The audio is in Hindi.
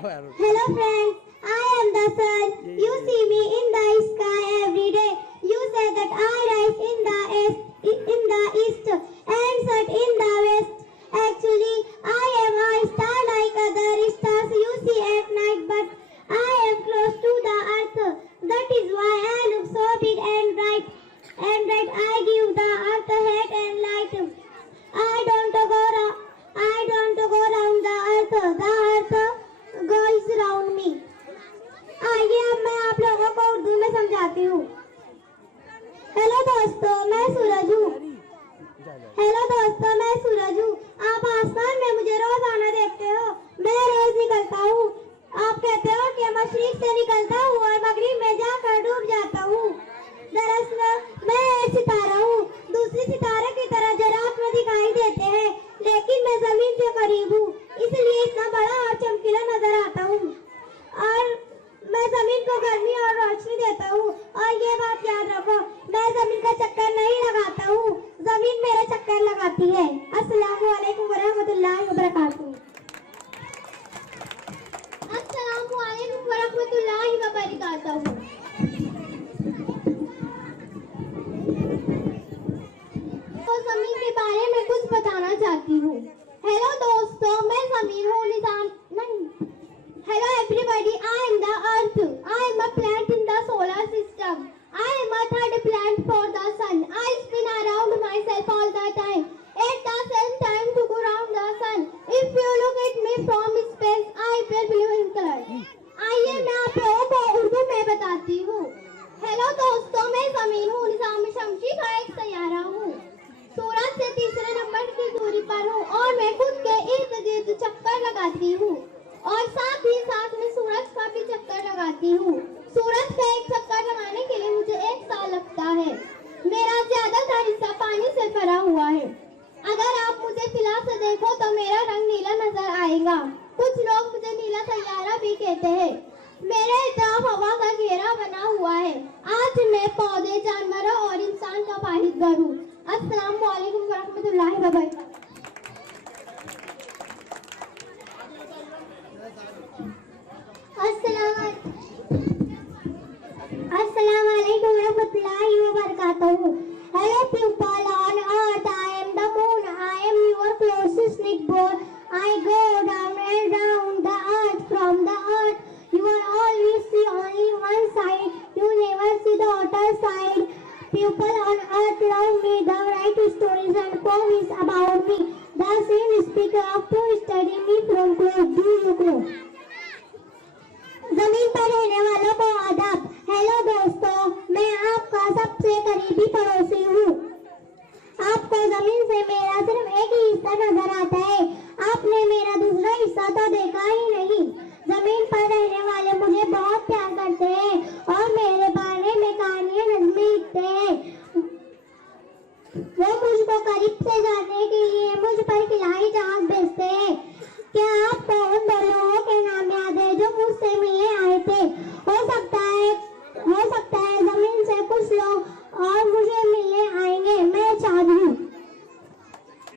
Hello friends, I am the sun. You see me in the sky every day. You say that I rise in the east and set in the west. Actually, I am a star like other stars you see at night, but I am close to the earth. That is why I look so big and bright. And that I give the earth heat and light. I don't go round the earth. The earth goes round me. आइए अब मैं आप लोगों को उर्दू में समझाती हूँ। हेलो दोस्तों, मैं सूरज हूँ। हेलो दोस्तों, मैं सूरज हूँ। आप आसमान में मुझे रोज आना देखते हो। मैं रोज निकलता हूँ। आप कहते हो कि मशरिक से निकलता हूँ और मगरिब में जाकर डूब जाता हूँ। दरअसल मैं एक सितारा हूँ, दूसरे सितारे की तरह जो रात में दिखाई देते हैं, लेकिन मैं जमीन के करीब हूँ, इसलिए इतना बड़ा और चमकीला नजर आता हूँ। और मैं जमीन को गर्मी और रोशनी देता हूँ। और ये बात याद रखो, मैं जमीन का चक्कर नहीं लगाता हूँ, जमीन मेरा चक्कर लगाती है। अस्सलामु अलैकुम वरहमतुल्लाहि वबरकातुहू। अस्सलामु अलैकुम वरहमतुल्लाहि वबरकातुहू। तो जमीन के बारे में कुछ बताना चाहती हूँ। हेलो दोस्तों, मैं जमीन हूँ, निजाम नहीं। Hello everybody, I am the earth. I am a plant in the solar system. I am a third plant for the sun. I spin around myself all the time. At the same time to go around the sun. If you look at me from space, I will blue in color. आइए मैं आप लोगों को उर्दू में बताती हूँ। हेलो दोस्तों, मैं जमीन हूँ, निजाम शमसी का एक सैयारा हूँ। सूरज से तीसरे नंबर की दूरी पर हूँ और मैं खुद के इर्द गिर्द चक्कर लगाती हूँ और साथ ही साथ में सूरज का भी चक्कर लगाती हूँ। सूरज का एक चक्कर लगाने के लिए मुझे 1 साल लगता है। मेरा ज्यादातर हिस्सा पानी से भरा हुआ है। अगर आप मुझे फिला से देखो तो मेरा रंग नीला नजर आएगा। कुछ लोग मुझे नीला सैयारा भी कहते हैं। मेरे इतराफ हवा का घेरा बना हुआ है। आज मैं पौधे, जानवरों और इंसान का वाहिद घर हूँ। अस्सलामु अलैकुम वरहमतुल्लाहि वबरकातुहू। Assalamu alaikum warahmatullahi wabarakatuh. Hello people on earth, I am the moon. I am your closest neighbor. I go down and round the earth. From the earth, you will always see only one side. You never see the other side. People on earth love me. They write stories and poems about me. The same speaker of to study me from close. Do you know? जमीन पर रहने वालों को आदाब। हेलो दोस्तों, मैं आपका सबसे करीबी पड़ोसी हूँ। आपको जमीन से मेरा सिर्फ एक ही हिस्सा नजर आता है। आपने मेरा दूसरा हिस्सा तो देखा ही नहीं। जमीन पर रहने वाले मुझे बहुत प्यार करते हैं और मेरे बारे में कहानियां नज़में लिखते हैं। वो मुझको करीब से जानने के लिए मुझ पर खिलाई जहाज